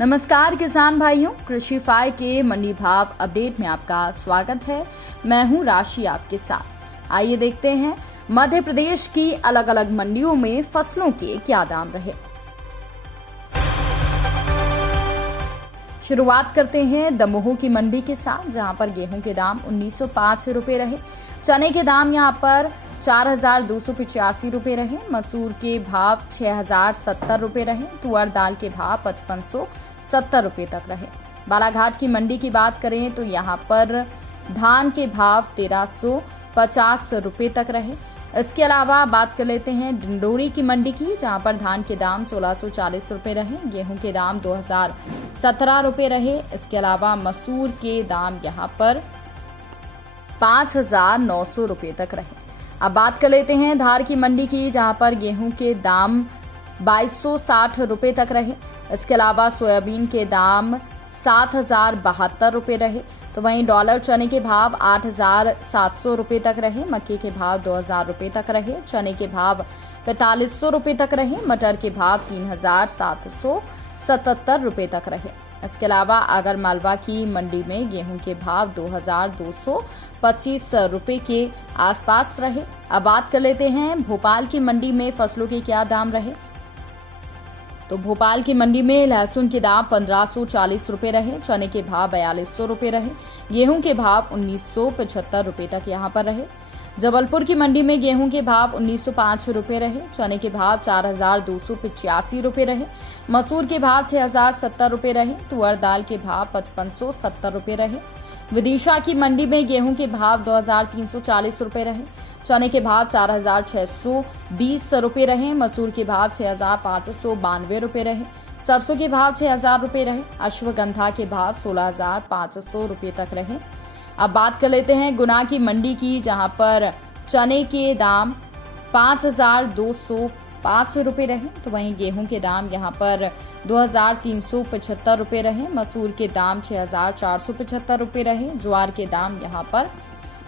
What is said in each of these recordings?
नमस्कार किसान भाइयों, कृषि फाई के मंडी भाव अपडेट में आपका स्वागत है। मैं हूं राशि आपके साथ। आइए देखते हैं मध्य प्रदेश की अलग अलग मंडियों में फसलों के क्या दाम रहे। शुरुआत करते हैं दमोह की मंडी के साथ, जहां पर गेहूं के दाम 1905 रुपए रहे। चने के दाम यहां पर 4285 रुपए रहे। मसूर के भाव 6070 रुपए रहे। तुअर दाल के भाव 5570 रुपए तक रहे। बालाघाट की मंडी की बात करें तो यहां पर धान के भाव 1350 रुपए तक रहे। इसके अलावा बात कर लेते हैं डिंडोरी की मंडी की, जहां पर धान के दाम 1640 रुपए रहे। गेहूं के दाम 2017 रुपए रहे। इसके अलावा मसूर के दाम यहां पर 5900 रुपए तक रहे। अब बात कर लेते हैं धार की मंडी की, जहां पर गेहूं के दाम 2260 रुपए तक रहे। इसके अलावा सोयाबीन के दाम 7072 रुपए रहे। तो वहीं डॉलर चने के भाव 8700 रुपए तक रहे। मक्के के भाव 2000 रुपए तक रहे। चने के भाव 4500 रुपए तक रहे। मटर के भाव 3777 रुपए तक रहे। इसके अलावा आगर मालवा की मंडी में गेहूं के भाव 2225 रुपए के आसपास रहे। अब बात कर लेते हैं भोपाल की मंडी में फसलों के क्या दाम रहे। तो भोपाल की मंडी में लहसुन के दाम 1540 रुपए रहे। चने के भाव 4200 रुपए रहे। गेहूं के भाव 1975 रुपए तक यहां पर रहे। जबलपुर की मंडी में गेहूं के भाव 1905 रुपए रहे। चने के भाव 4285 रुपए रहे। मसूर के भाव 6070 रुपए रहे। तुअर दाल के भाव 5570 रुपए रहे। विदिशा की मंडी में गेहूं के भाव 2340 रुपए रहे। चने के भाव 4620 रुपए रहे। मसूर के भाव 6592 रुपए रहे। सरसों के भाव 6000 रुपए रहे। अश्वगंधा के भाव 16500 रुपए तक रहे। अब बात कर लेते हैं गुना की मंडी की, जहां पर चने के दाम 5205 रुपए रहे। तो वहीं गेहूं के दाम यहां पर 2375 रुपए रहे। मसूर के दाम 6475 रुपए रहे। ज्वार के दाम यहां पर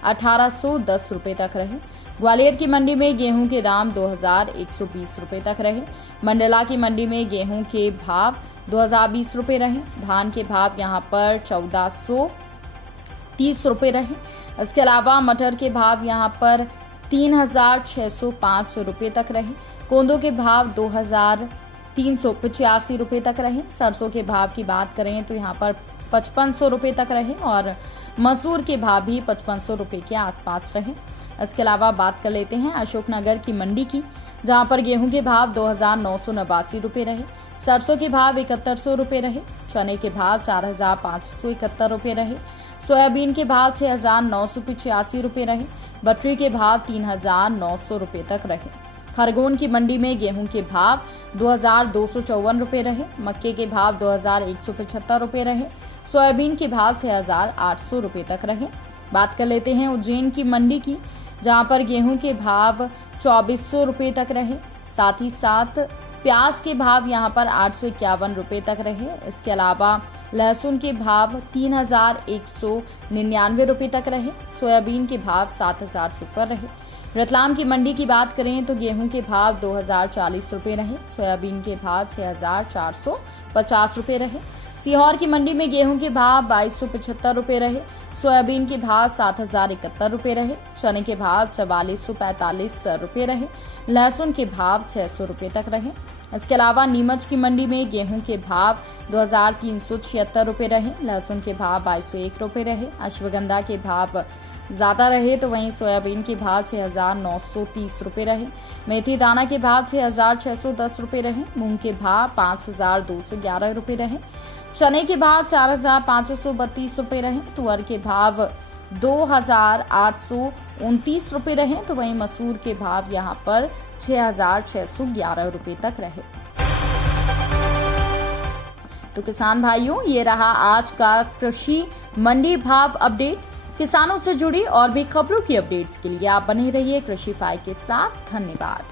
1810 रुपए तक रहे। ग्वालियर की मंडी में गेहूं के दाम 2120 रुपए तक रहे। मंडला की मंडी में गेहूं के भाव 2020 रुपए रहे। धान के भाव यहां पर 1430 रुपए रहे। इसके अलावा मटर के भाव यहां पर 3605 रुपए तक रहे। कोंदो के भाव 2385 रुपए तक रहे। सरसों के भाव की बात करें तो यहां पर 5500 रुपए तक रहे और मसूर के भाव भी 5500 रुपए के आसपास रहे। इसके अलावा बात कर लेते हैं अशोकनगर की मंडी की, जहां पर गेहूं के भाव 2989 रुपए रहे। सरसों के भाव 7100 रुपए रहे। चने के भाव 4571 रुपए रहे। सोयाबीन के भाव 6985 रुपए रहे। बटरी के भाव 3900 रुपए तक रहे। खरगोन की मंडी में गेहूं के भाव 2254 रुपए रहे। मक्के के भाव 2175 रुपए रहे। सोयाबीन के भाव 6800 रुपए तक रहे। बात कर लेते हैं उज्जैन की मंडी की, जहां पर गेहूं के भाव 2400 रुपए तक रहे। साथ ही साथ प्याज के भाव यहां पर 851 रुपए तक रहे। इसके अलावा लहसुन के भाव 3199 रुपए तक रहे। सोयाबीन के भाव 7000 से ऊपर रहे। रतलाम की मंडी की बात करें तो गेहूं के भाव 2040 रुपए रहे। सोयाबीन के भाव 6450 रुपए रहे। सीहोर की मंडी में गेहूं के भाव 2275 रुपए रहे। सोयाबीन के भाव 7071 रुपए रहे। चने के भाव 4445 रुपए रहे। लहसुन के भाव 600 रुपए तक रहे। इसके अलावा नीमच की मंडी में गेहूं के भाव 2376 रुपए रहे। लहसुन के भाव 2201 रुपए रहे। अश्वगंधा के भाव ज्यादा रहे, तो वहीं सोयाबीन के भाव 6930 रुपए रहे। मेथी दाना के भाव 6610 रुपए रहे। मूंग के भाव 5211 रुपए रहे। चने के भाव 4532 रुपए रहे। तुअर के भाव 2829 रुपए रहे। तो वहीं मसूर के भाव यहां पर 6611 रुपए तक रहे। तो किसान भाइयों, ये रहा आज का कृषि मंडी भाव अपडेट। किसानों से जुड़ी और भी खबरों की अपडेट्स के लिए आप बने रहिए कृषि फाई के साथ। धन्यवाद।